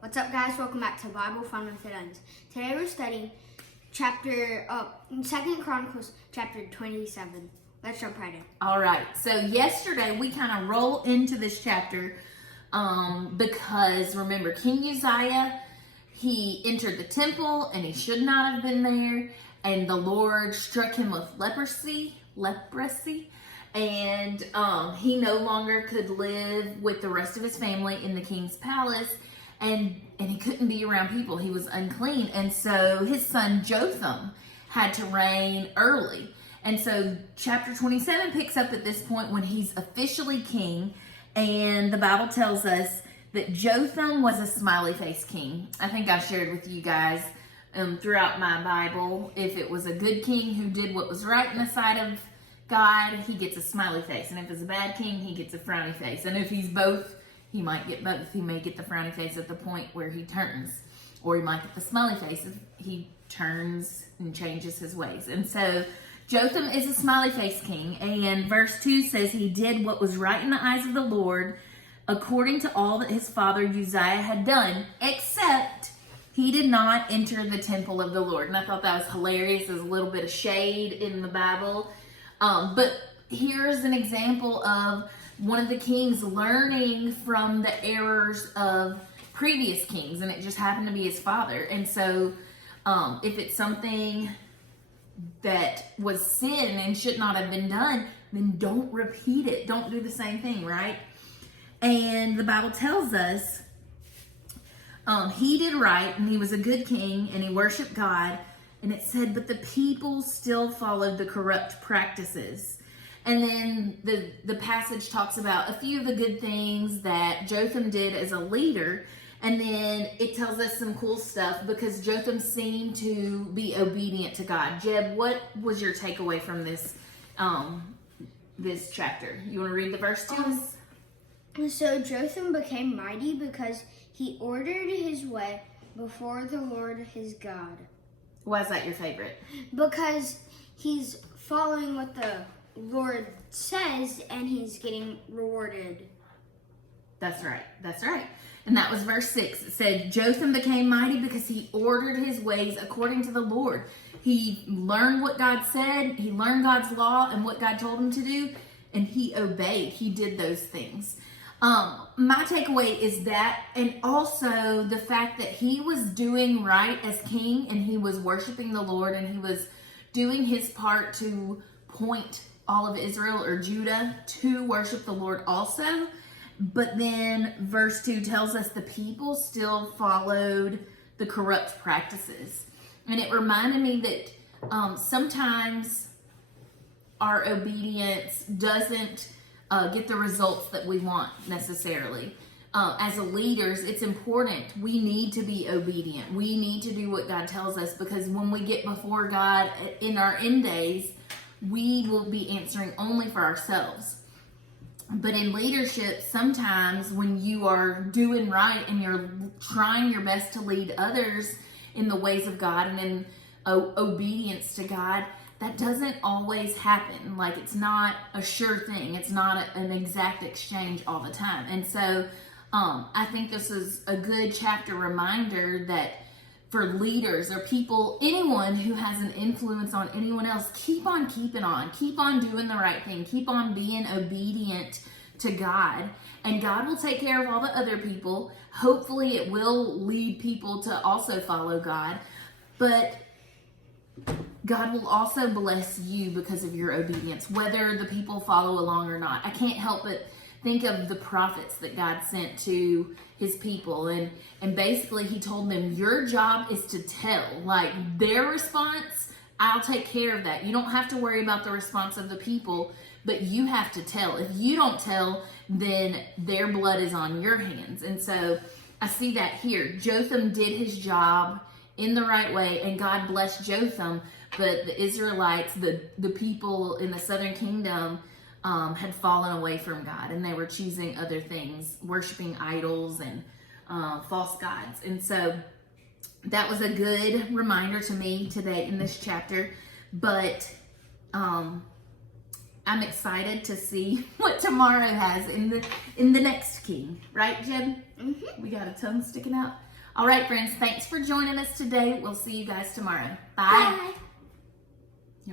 What's up, guys? Welcome back to Bible Fun with It Ends. Today we're studying Second Chronicles chapter 27. Let's jump right in. All right. So yesterday we kind of roll into this chapter because remember King Uzziah, he entered the temple and he should not have been there, and the Lord struck him with leprosy, and he no longer could live with the rest of his family in the king's palace. And he couldn't be around people. He was unclean. And so his son Jotham had to reign early. And so chapter 27 picks up at this point when he's officially king. And the Bible tells us that Jotham was a smiley face king. I think I shared with you guys throughout my Bible, if it was a good king who did what was right in the sight of God, he gets a smiley face. And if it's a bad king, he gets a frowny face. And if he's both, he might get both. He may get the frowny face at the point where he turns, or he might get the smiley face if he turns and changes his ways. And so Jotham is a smiley face king, and verse 2 says he did what was right in the eyes of the Lord according to all that his father Uzziah had done, except he did not enter the temple of the Lord. And I thought that was hilarious. There's a little bit of shade in the Bible. But here's an example of one of the kings learning from the errors of previous kings, and it just happened to be his father. And so if it's something that was sin and should not have been done, then don't repeat it. Don't do the same thing, right? And the Bible tells us he did right, and he was a good king, and he worshiped God. And it said, but the people still followed the corrupt practices. And then the passage talks about a few of the good things that Jotham did as a leader. And then it tells us some cool stuff because Jotham seemed to be obedient to God. Jeb, what was your takeaway from this this chapter? You want to read the verse to us? So Jotham became mighty because he ordered his way before the Lord his God. Why is that your favorite? Because he's following what the Lord says, and he's getting rewarded. That's right. And that was verse 6. It said, Jotham became mighty because he ordered his ways according to the Lord. He learned what God said. He learned God's law and what God told him to do, and he obeyed. He did those things. My takeaway is that, and also the fact that he was doing right as king, and he was worshiping the Lord, and he was doing his part to point all of Israel or Judah to worship the Lord also. But then verse 2 tells us the people still followed the corrupt practices. And it reminded me that sometimes our obedience doesn't get the results that we want necessarily. As leaders, it's important. We need to be obedient. We need to do what God tells us, because when we get before God in our end days, we will be answering only for ourselves. But in leadership, sometimes when you are doing right and you're trying your best to lead others in the ways of God and in obedience to God, that doesn't always happen. Like, it's not a sure thing. It's not an exact exchange all the time. And so I think this is a good chapter reminder that for leaders or people, anyone who has an influence on anyone else, keep on keeping on. Keep on doing the right thing. Keep on being obedient to God. And God will take care of all the other people. Hopefully it will lead people to also follow God. But God will also bless you because of your obedience, whether the people follow along or not. I can't help but think of the prophets that God sent to his people. And basically he told them, your job is to tell. Like, their response, I'll take care of that. You don't have to worry about the response of the people, but you have to tell. If you don't tell, then their blood is on your hands. And so I see that here. Jotham did his job in the right way, and God blessed Jotham, but the Israelites, the people in the southern kingdom, had fallen away from God, and they were choosing other things, worshiping idols and false gods. And so that was a good reminder to me today in this chapter. But I'm excited to see what tomorrow has in the next king, right, Jeb? Mm-hmm. We got a tongue sticking out. All right, friends, thanks for joining us today. We'll see you guys tomorrow. Bye. Bye.